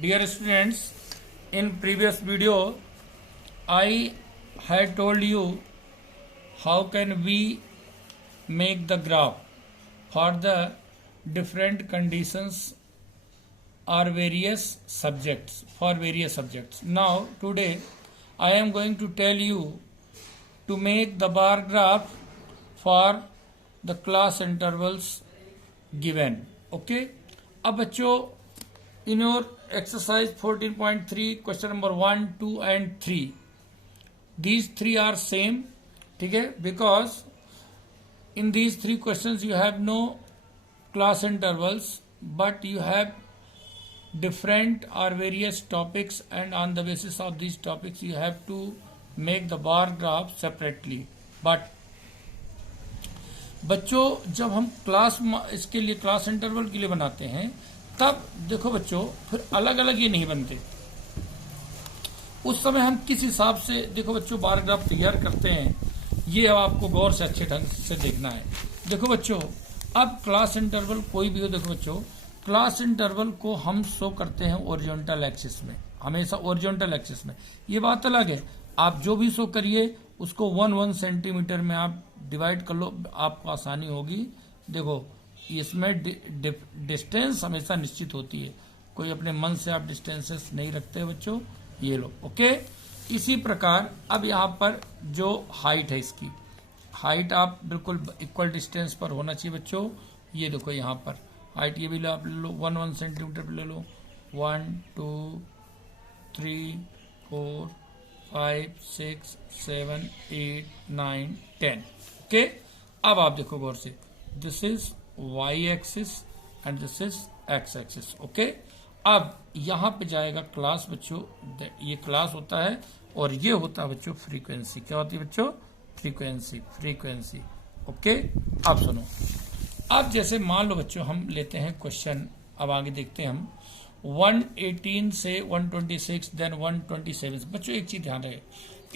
Dear students, in previous video I had told you how can we make the graph for the different conditions or various subjects for various subjects. Now today I am going to tell you to make the bar graph for the class intervals given. Okay, अब बच्चों in your exercise 14.3 question number 1, 2 and 3, these three are same. ठीक है, because in these three questions you have no class intervals but you have different or various topics, and on the basis of these topics you have to make the bar graph separately. But बच्चों जब हम class इसके लिए class interval के लिए बनाते हैं तब देखो बच्चों फिर अलग अलग ये नहीं बनते। उस समय हम किस हिसाब से देखो बच्चों बार ग्राफ तैयार करते हैं, ये अब आपको गौर से अच्छे ढंग से देखना है। देखो बच्चों अब क्लास इंटरवल कोई भी हो, देखो बच्चों क्लास इंटरवल को हम शो करते हैं ओरिजेंटल एक्सिस में, हमेशा ओरिजेंटल एक्सिस में। ये बात अलग है, आप जो भी शो करिए उसको 1 सेंटीमीटर में आप डिवाइड कर लो, आपको आसानी होगी। देखो इसमें डिस्टेंस हमेशा निश्चित होती है, कोई अपने मन से आप डिस्टेंसेस नहीं रखते बच्चों, ये लो। ओके, इसी प्रकार अब यहाँ पर जो हाइट है, इसकी हाइट आप बिल्कुल इक्वल डिस्टेंस पर होना चाहिए बच्चों। ये देखो यहाँ पर हाइट ये भी आप ले लो 1 सेंटीमीटर पर ले लो, 1 2 3 4 5 6 7 8 9 10। ओके, अब आप देखो गौर से, this is y axis and this is x axis. Okay, अब यहां पे जाएगा क्लास बच्चों, ये क्लास होता है और ये होता है बच्चों फ्रीक्वेंसी। क्या होती है बच्चों? फ्रीक्वेंसी। ओके, अब सुनो, अब जैसे मान लो बच्चों हम लेते हैं क्वेश्चन, अब आगे देखते हैं हम 118 से 126 देन 127। बच्चों एक चीज ध्यान रहे,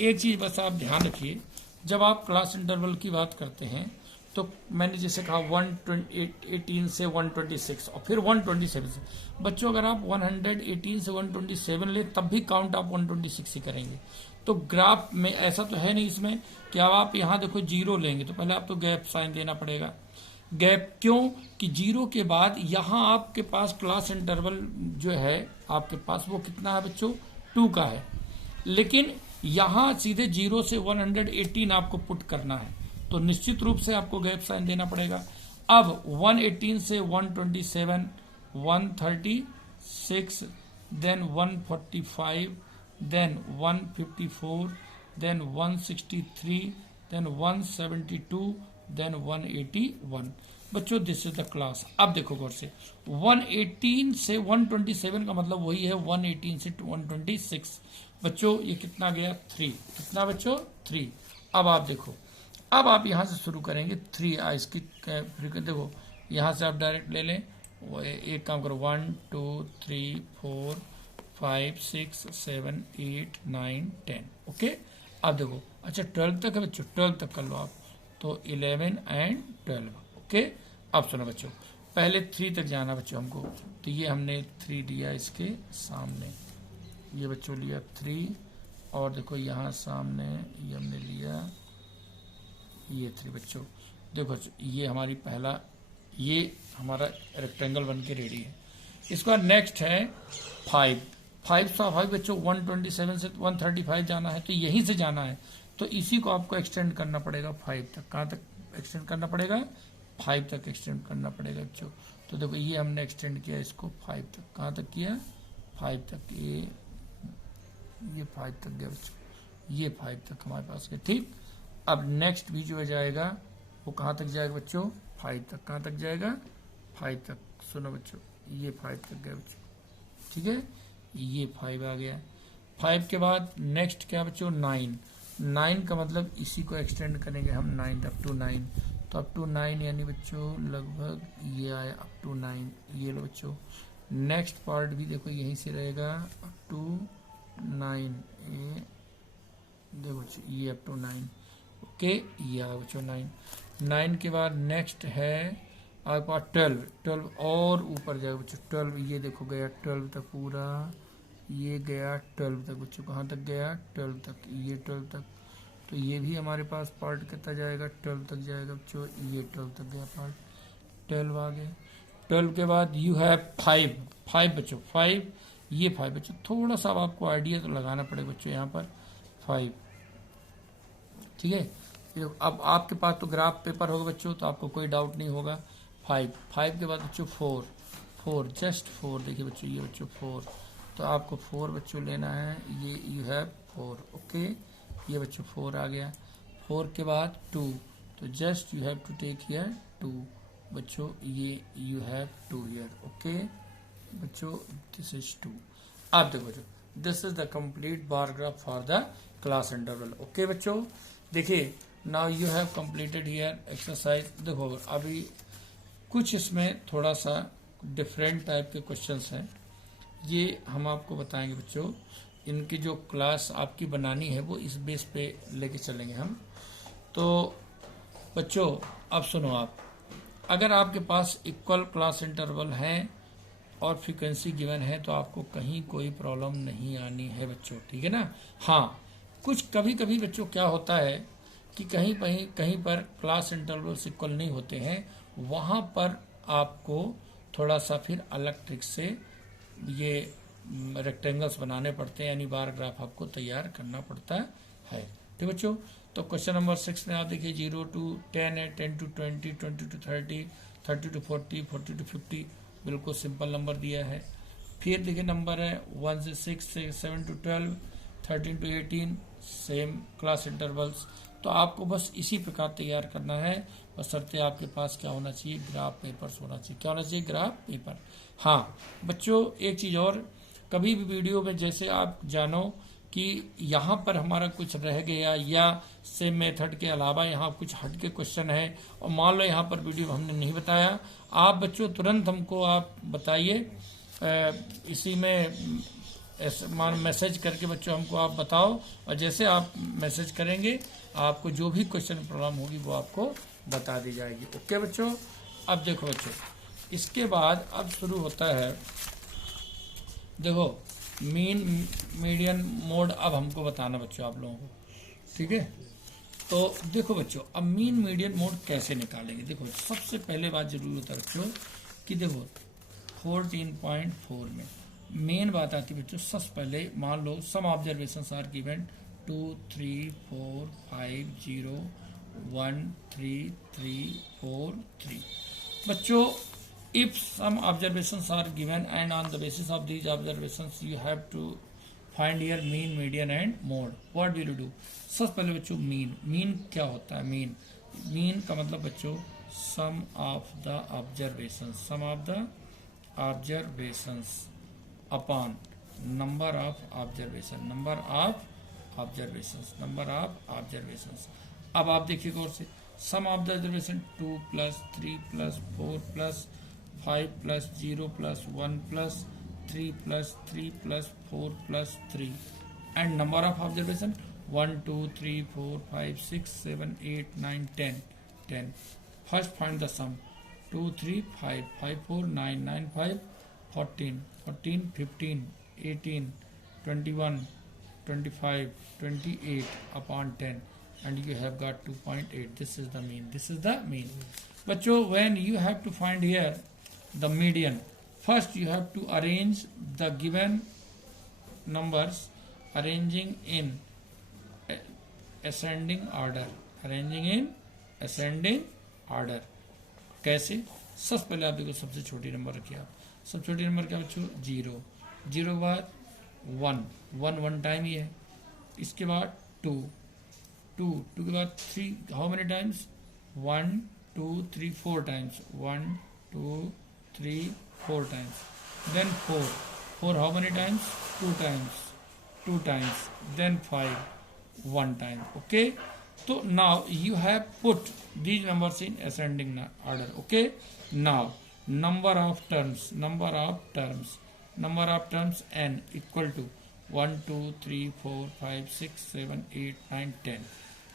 एक चीज बस आप ध्यान रखिए, जब आप क्लास इंटरवल की बात करते हैं तो मैंने जैसे कहा 118 से 126 और फिर 127 से। बच्चों अगर आप 118 से 127 ले तब भी काउंट आप 126 ही करेंगे। तो ग्राफ में ऐसा तो है नहीं इसमें कि अब आप यहाँ देखो जीरो लेंगे तो पहले आप तो गैप साइन देना पड़ेगा। गैप क्यों कि जीरो के बाद यहाँ आपके पास क्लास इंटरवल जो है आपके पास वो कितना है बच्चों? 2 का है, लेकिन यहाँ सीधे 0 से 118 आपको पुट करना है तो निश्चित रूप से आपको गैप साइन देना पड़ेगा। अब 118 से 127 136 then 145 then 154 then 163 then 172 then 181। बच्चों दिस इज द क्लास। अब देखो गौर से 118 से 127 का मतलब वही है 118 से 126। बच्चों ये कितना गया? 3। कितना बच्चों? 3। अब आप देखो, अब आप यहां से शुरू करेंगे 3 इसकी फ्रीक्वेंसी। देखो यहां से आप डायरेक्ट ले लें, वो एक काम करो 1 2 3 4 5 6 7 8 9 10। ओके, अब देखो अच्छा 12 तक है बच्चों, 12 तक कर लो आप, तो 11 एंड 12। ओके, अब सुनो बच्चों, पहले 3 तक जाना बच्चों हमको, तो ये हमने 3 दिया इसके सामने, ये बच्चों लिया 3, और देखो यहाँ सामने ये हमने लिया ये 3 बच्चों। देखो ये हमारी पहला, ये हमारा रेक्टेंगल बन के रेडी है। इसके बाद नेक्स्ट है 5 स्वाभाविक बच्चों 127 से 135 जाना है तो यहीं से जाना है, तो इसी को आपको एक्सटेंड करना पड़ेगा 5 तक। कहाँ तक एक्सटेंड करना पड़ेगा? 5 तक एक्सटेंड करना पड़ेगा बच्चों। तो देखो ये हमने एक्सटेंड किया इसको 5 तक। कहाँ तक किया? 5 तक। ये 5 तक गया बच्चों, ये 5 तक हमारे पास गया। ठीक, अब नेक्स्ट भी जो जाएगा वो कहाँ तक जाएगा बच्चों? 5 तक। कहाँ तक जाएगा? 5 तक। सुनो बच्चों, ये 5 तक गया बच्चों, ठीक है, ये 5 आ गया। 5 के बाद नेक्स्ट क्या बच्चों? 9 का मतलब इसी को एक्सटेंड करेंगे हम 9 अप टू 9, तो अप टू 9 यानी बच्चों लगभग ये आया अप टू 9। ये लो बच्चों, नेक्स्ट पार्ट भी देखो यहीं से रहेगा अप टू 9। ये देखो बच्चों ये अप टू 9। ओके, ये आ बच्चों 9 के बाद नेक्स्ट है आपके पास 12 और ऊपर जाएगा बच्चों 12, ये देखो गया 12 तक पूरा, ये गया 12 तक बच्चों, कहाँ तक गया 12 तक, ये 12 तक, तो ये भी हमारे पास पार्ट कितना जाएगा 12 तक जाएगा बच्चों, ये 12 तक गया पार्ट, 12 आ गया। 12 के बाद यू हैव 5 बच्चों, 5 ये 5 बच्चों, थोड़ा सा आपको आइडिया तो लगाना पड़ेगा बच्चों यहाँ पर 5, ठीक है। अब आपके पास तो ग्राफ पेपर होगा बच्चों, तो आपको कोई डाउट नहीं होगा। 5 के बाद बच्चों 4 जस्ट 4, देखिए बच्चों ये बच्चों 4, तो आपको 4 बच्चों लेना है, ये यू हैव 4, ओके, ये बच्चों 4 आ गया। 4 के बाद 2, तो just you have to take here 2 बच्चों, ये यू हैव 2 हियर, ओके बच्चों, दिस इज 2। अब देखो बच्चों, this is the complete bar graph for the class interval, okay बच्चों। देखिए now you have completed here exercise. देखो अभी कुछ इसमें थोड़ा सा डिफरेंट टाइप के क्वेश्चंस हैं, ये हम आपको बताएंगे बच्चों। इनकी जो क्लास आपकी बनानी है वो इस बेस पे लेके चलेंगे हम। तो बच्चों अब सुनो, आप अगर आपके पास इक्वल क्लास इंटरवल है और फ्रीक्वेंसी गिवन है तो आपको कहीं कोई प्रॉब्लम नहीं आनी है बच्चों, ठीक है ना। हाँ, कुछ कभी कभी बच्चों क्या होता है कि कहीं पर क्लास इंटरवल्स इक्वल नहीं होते हैं, वहां पर आपको थोड़ा सा फिर अलग ट्रिक से ये रेक्टेंगल्स बनाने पड़ते हैं, यानी बार ग्राफ आपको तैयार करना पड़ता है, ठीक बच्चों। तो क्वेश्चन नंबर 6 में आप देखिए 0 to 10 है, 10 to 20, 20 to 30, 30 to 40, 40 to 50, बिल्कुल सिंपल नंबर दिया है। फिर देखिए नंबर है 1 से 6 से 7 to 12, 13 to 18, same class intervals. तो आपको बस इसी प्रकार तैयार करना है, बशर्ते आपके पास क्या होना चाहिए, ग्राफ पेपर्स होना चाहिए। क्या होना चाहिए, ग्राफ पेपर। हाँ बच्चों, एक चीज और, कभी भी वीडियो में जैसे आप जानो कि यहाँ पर हमारा कुछ रह गया या सेम मेथड के अलावा यहाँ कुछ हट के क्वेश्चन है, और मान लो यहाँ पर वीडियो हमने नहीं बताया, आप बच्चों तुरंत हमको आप बताइए, इसी में मैसेज करके बच्चों हमको आप बताओ, और जैसे आप मैसेज करेंगे आपको जो भी क्वेश्चन प्रॉब्लम होगी वो आपको बता दी जाएगी, ओके बच्चों। अब देखो बच्चों, इसके बाद अब शुरू होता है, देखो मीन मीडियन मोड अब हमको बताना बच्चों आप लोगों को, ठीक है। तो देखो बच्चों, अब मीन मीडियन मोड कैसे निकालेंगे। देखो सबसे पहले बात जरूर होता है बच्चों कि देखो 14.4 में मेन बात आती है बच्चों, सबसे पहले मान लो सम ऑब्जर्वेशंस आर गिवन 2 3 4 5 0 1 3 3 4 3 बच्चों। If some observations are given and on the basis of these observations you have to find your mean, median and mode. What will you do? सबसे पहले बच्चों मीन क्या होता है। मीन का मतलब बच्चों sum of the observations upon number of observations. अब आप देखिए गौर से, sum of the observation 2 + 3 + 4 + 5 + 0 + 1 + 3 + 3 + 4 + 3 and number of observation 1 2 3 4 5 6 7 8 9 10. First find the sum 2 3 5 5 4 9 9 5 14 14 15 18 21 25 28 upon 10 and you have got 2.8. This is the mean. Bachcho, when you have to find here the median, first you have to arrange the given numbers arranging in ascending order. कैसे? सबसे पहले आप देखो, सबसे छोटी number रखिए आप, सबसे छोटी नंबर क्या बच्चों 0 के बाद 1 टाइम ही है, इसके बाद 2 के बाद 3, how many times 1 2 3 4 times 1 2 3 4 times, then 4 how many times 2 times, then 5 1 time, okay. So now you have put these numbers in ascending order, okay. Now number of terms n equal to 1 2 3 4 5 6 7 8 9 10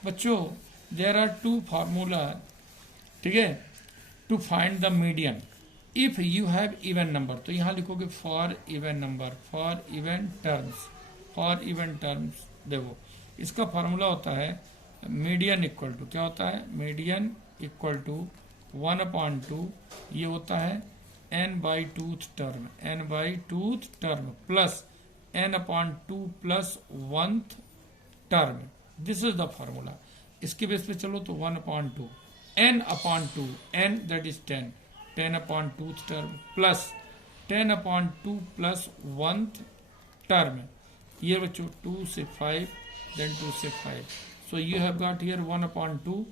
बच्चों, there are 2 formula, ठीक है। To find the median if you have even number, तो यहां लिखोगे for even number, for even terms, for even terms. देखो इसका formula होता है मीडियन इक्वल टू, क्या होता है, मीडियन इक्वल टू 1/2, ये होता है n by tooth term, n by tooth term plus n/2 plus 1th term. This is the formula. इसके बेस पे चलो तो 1/2 n/2, n that is 10, 10/2 term plus 10/2 plus 1th term. ये बच्चों 2 से 5, then 2 से 5, so you have got here 1/2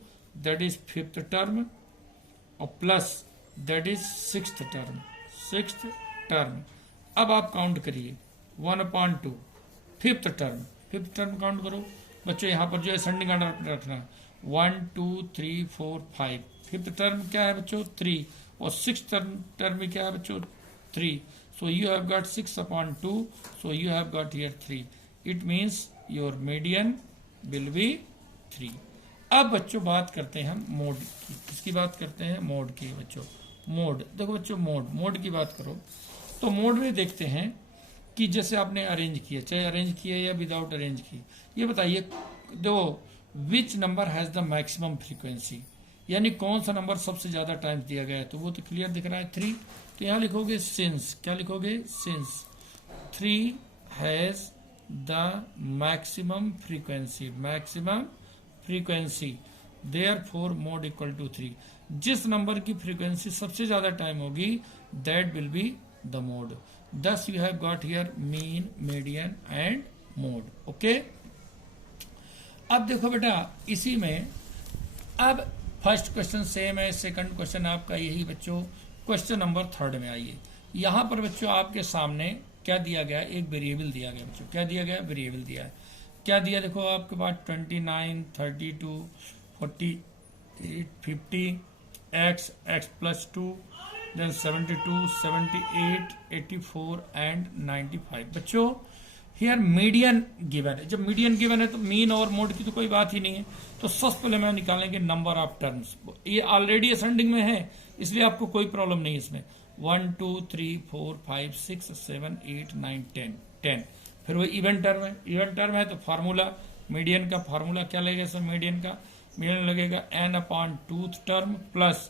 that is 5th term और plus that is 6th term, 6th term। अब आप काउंट करिए 1/2 5th term, 5th term count करो बच्चों। यहाँ पर जो असेंडिंग ऑर्डर रखना 1 2 3 4 5। 5th term क्या है बच्चों 3 और 6th term क्या है बच्चों 3। So you have got 6/2, so you have got here 3, it means your median will be 3। अब बच्चों बात करते हैं हम मोड की, किसकी बात करते हैं, मोड की बच्चों। मोड देखो बच्चों, मोड की बात करो तो मोड में देखते हैं कि जैसे आपने अरेंज किया, चाहे अरेंज किया या विदाउट अरेंज की, ये बताइए देखो which number has the maximum frequency, यानी कौन सा नंबर सबसे ज्यादा टाइम्स दिया गया है, तो वो तो क्लियर दिख रहा है 3। तो यहां लिखोगे सिंस, क्या लिखोगे, since 3 has the maximum frequency, maximum frequency therefore mode equal to 3। जिस नंबर की फ्रीक्वेंसी सबसे ज्यादा टाइम होगी that will be the mode. Thus you have got here mean, median and mode. Okay, अब देखो बेटा इसी में अब फर्स्ट क्वेश्चन सेम है, सेकंड क्वेश्चन आपका यही बच्चों, क्वेश्चन नंबर 3 में आइए। यहां पर बच्चों आपके सामने क्या दिया गया, एक वेरिएबल दिया गया बच्चों, क्या दिया गया, वेरिएबल दिया है। क्या दिया देखो आपके पास 29 32 48 50 x प्लस 2 देन 72 78 84 एंड 95। बच्चों हियर मीडियन गिवन है, जब मीडियन गिवन है तो मीन और मोड की तो कोई बात ही नहीं है। तो सबसे पहले मैं निकालेंगे नंबर ऑफ टर्म्स, ये ऑलरेडी असेंडिंग में है इसलिए आपको कोई प्रॉब्लम नहीं है इसमें। 1 2 3 4 5 6 7 8 9 10। फिर वो इवन टर्म है, इवन टर्म है तो फार्मूला मीडियन का फार्मूला क्या लगेगा सर, मीडियन का मीडियन लगेगा n/2 term plus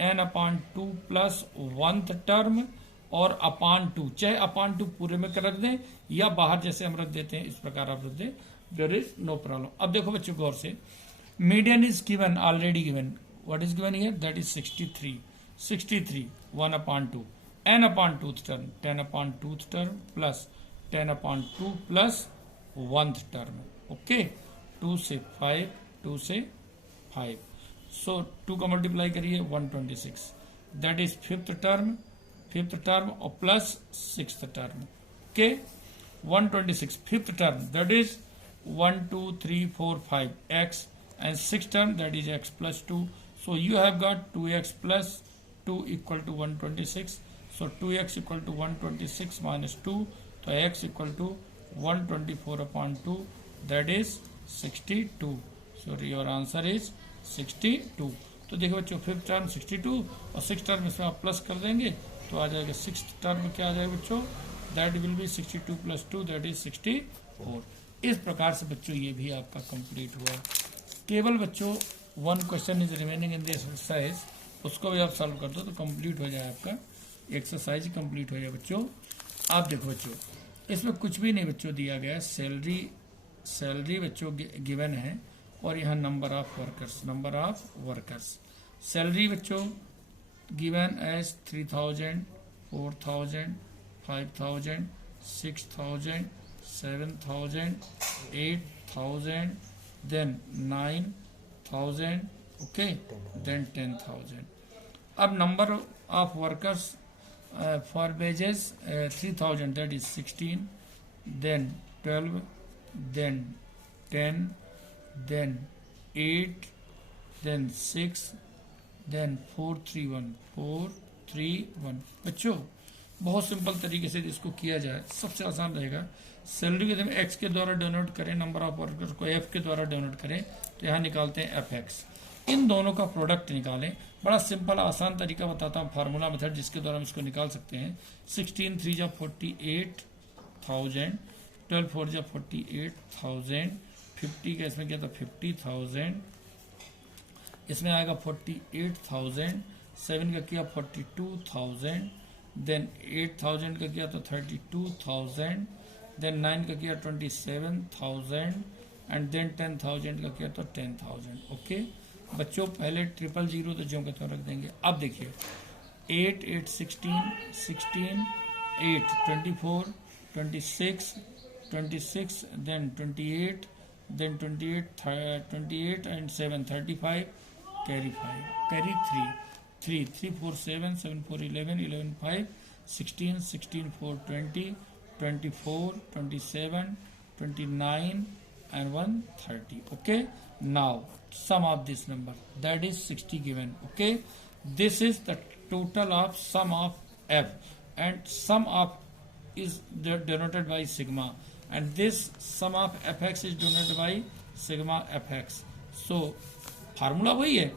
n/2 plus 1th term और /2, चाहे /2 पूरे में कर रख दें या बाहर जैसे हम रख देते हैं इस प्रकार आप रख दें, देयर इज नो प्रॉब्लम। अब देखो बच्चों गौर से, median is given, already given, what is given here, that is 63 1/2 n/2 term 10/2 term plus 10/2 plus 1th term. Okay, 2 से 5 2 से 5, सो 2 का मल्टीप्लाई करिए 126, दैट इज 5th टर्म और plus 6th term. Okay, 126 5th term that is 1 2 3 4 5 x and 6th term that is x plus 2, so you have got 2x plus 2 equal to 126, so 2x equal to 126 minus 2, तो x equal to 124/2 that is 62, so your answer is 62। तो देखो बच्चों 5th term 62 और 6th term इसमें आप plus कर देंगे तो आ जाएगा 6th टर्म क्या आ जाएगा बच्चों, that will B 62 plus 2 that is 64। इस प्रकार से बच्चों ये भी आपका कंप्लीट हुआ। केवल बच्चों 1 question is remaining in this exercise, उसको भी आप सॉल्व कर दो तो कंप्लीट हो जाए आपका एक्सरसाइज, कंप्लीट हो जाए बच्चों। आप देखो बच्चों इसमें कुछ भी नहीं बच्चों दिया गया, सैलरी बच्चों गिवन है और यहाँ नंबर ऑफ वर्कर्स, सैलरी बच्चों given as 3000 4000 5000 6000 7000 8000 then 9000, okay, then 10,000। अब number of workers for wages 3000 that is 16, then 12, then 10, then 8, then 6, then 431। बच्चों बहुत सिंपल तरीके से इसको किया जाए सबसे आसान रहेगा। सैलरी के हम एक्स के द्वारा डिनोट करें, नंबर ऑफ वर्कर्स को एफ के द्वारा डिनोट करें, तो यहाँ निकालते हैं एफ एक्स। इन दोनों का प्रोडक्ट निकालें। बड़ा सिंपल आसान तरीका बताता हूँ, फार्मूला मेथड, जिसके द्वारा हम इसको निकाल सकते हैं। 16 3 जा 48,000, 12 4 जा 48,000, 50 का इसमें क्या था 50,000, इसमें आएगा 48,000, 7 का किया 42,000, देन 8,000 का किया तो 32,000, देन 9 का किया 27,000, एंड देन 10,000 का किया तो 10,000। ओके बच्चों, पहले 000 तो जो कहते हैं रख देंगे। अब देखिए 8 8 16 16, 8 24, 26 26, then 28, then 28 and 7 35, carry 5, carry 3 3 4 7 7 4 11 11 5, 16 16 4 20, 24 27 29 and 130. Okay, now sum of this number, that is 60 given. Okay, this is the total of sum of f, and sum of is denoted by sigma, and this sum of fx is denoted by sigma fx. So formula वही है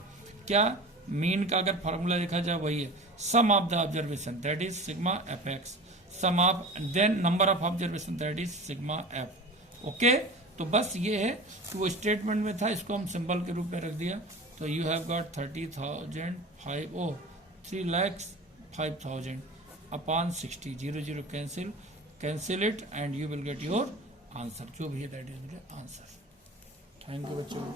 क्या, mean का अगर formula देखा जाए वही है, sum of the observation that is sigma F X, sum of then number of observation that is sigma F. Okay, तो बस ये है कि वो स्टेटमेंट में था, इसको हम सिंबल के रूप में रख दिया। तो you have got 30,000 3,05,000 upon 60, 0 0 cancel it and you will get your answer, जो भी है that is answer. Thank you बच्चों।